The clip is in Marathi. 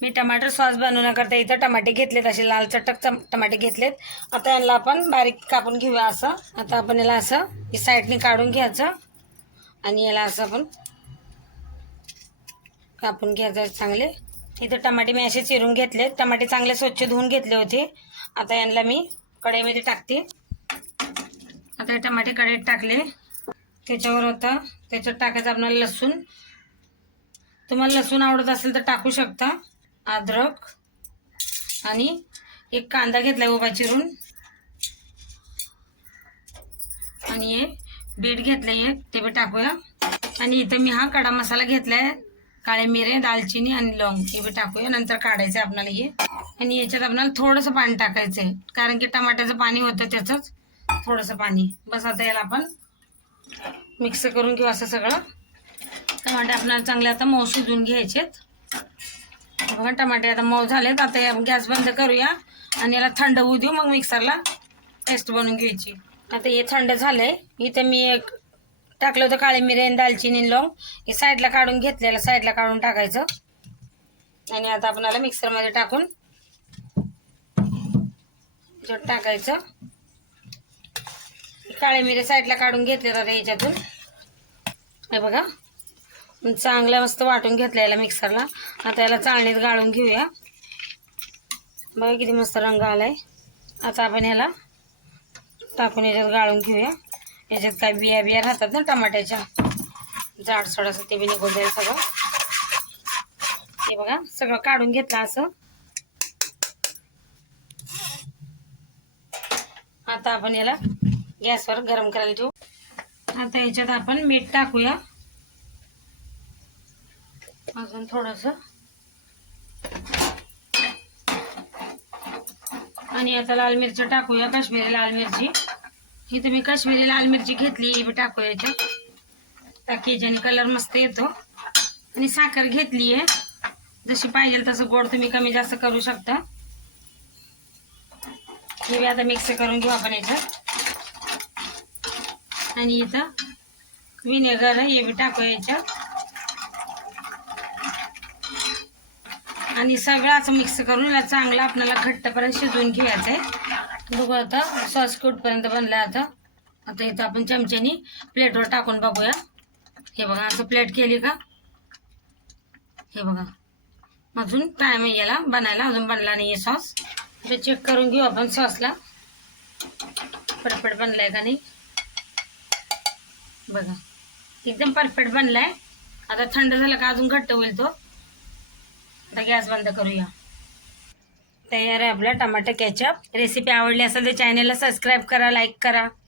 मी टमाटर सॉस बनवण्याकरता इथं टमाटे घेतलेत असे लाल चटक टमाटे घेतलेत. आता यांना आपण बारीक कापून घेऊया असं. आता आपण याला असं साईडने काढून घ्यायचं. आणि याला असं आपण कापून घ्यायचं चांगले. इथं टमाटे मी असे चिरून घेतले टमाटे चांगले स्वच्छ धुवून घेतले होते. आता यांना मी कढईमध्ये टाकते. आता हे टमाटे कढईत टाकले. त्याच्यावर होतं त्याच्यात टाकायचं आपल्याला लसूण. तुम्हाला लसूण आवडत असेल तर टाकू शकता. अद्रक आणि एक कांदा घेतलाय उभा चिरून आणि हे बीट घेतलंय एक ते बी टाकूया. आणि इथं मी हा कडा मसाला घेतलाय काळे मिरे दालचिनी आणि लवंग हे बी टाकूया. नंतर काढायचं आहे आपल्याला हे. आणि याच्यात आपल्याला थोडंसं पाणी टाकायचं आहे कारण की टमाट्याचं पाणी होतं त्याचंच. थोडंसं पाणी. बस आता याला आपण मिक्स करून घेऊ असं सगळं. टमाटे आपल्याला चांगले आता मऊ घ्यायचे घ्यायचेत. बघा टमाटे आता मऊ झालेत. आता या गॅस बंद करूया आणि याला थंड होऊ देऊ मग मिक्सरला पेस्ट बनवून घ्यायची. आता हे थंड झालंय. इथं मी एक टाकलं होतं काळे मिरेन आणि दालचिनी लवंग. हे साईडला काढून घेतलेलं साईडला काढून टाकायचं. आणि आता आपल्याला मिक्सरमध्ये टाकून याच्यात टाकायचं. काळे मिरे साईडला काढून घेतले तर याच्यातून. हे बघा. चांगल्या मस्त वाटून घेतलं याला मिक्सरला आता याला चाळणीत गाळून घेऊया. बघा किती मस्त रंग आलाय. आता आपण ह्याला टाकून याच्यात गाळून घेऊया. याच्यात काय बिया बिया राहतात ना टमाट्याच्या. जाडसड असं ते बी निघून जाईल सगळं. हे बघा सगळं काढून घेतलं असं. आता आपण याला गॅसवर गरम करायला ठेवू. आता याच्यात आपण मीठ टाकूया. अजून थोडस. आणि आता लाल मिरची टाकूया काश्मीरी लाल मिरची. ही तुम्ही काश्मीरी लाल मिरची घेतली ही बी टाकूया याच्यात टाकी कलर मस्त येतो. आणि साखर घेतली आहे. जशी पाहिजे तसं गोड तुम्ही कमी जास्त करू शकता. हे आता मिक्स करून घेऊ आपण याच्यात आणि इथं विनेगर हे बी टाकू याच्यात आणि सगळं असं मिक्स करून याला चांगलं आपल्याला घट्टपर्यंत शिजवून घ्यायचं आहे बघू आता सॉस कुठपर्यंत बनलं आता. आता इथं आपण चमच्यानी प्लेटवर टाकून बघूया. हे बघा असं प्लेट केली का? हे बघा. अजून टाईम आहे याला बनायला अजून बनला नाही आहे सॉस ते चेक करून घेऊ आपण सॉसला परफेक्ट बनलाय का नाही? बघा. एकदम परफेक्ट बनलाय. आता थंड झाला का अजून घट्ट होईल तो. आता गॅस बंद करूया. तयार आहे आपला टमाटर केचप रेसिपी आवडली असेल तर चॅनेलला सबस्क्राईब करा लाईक करा.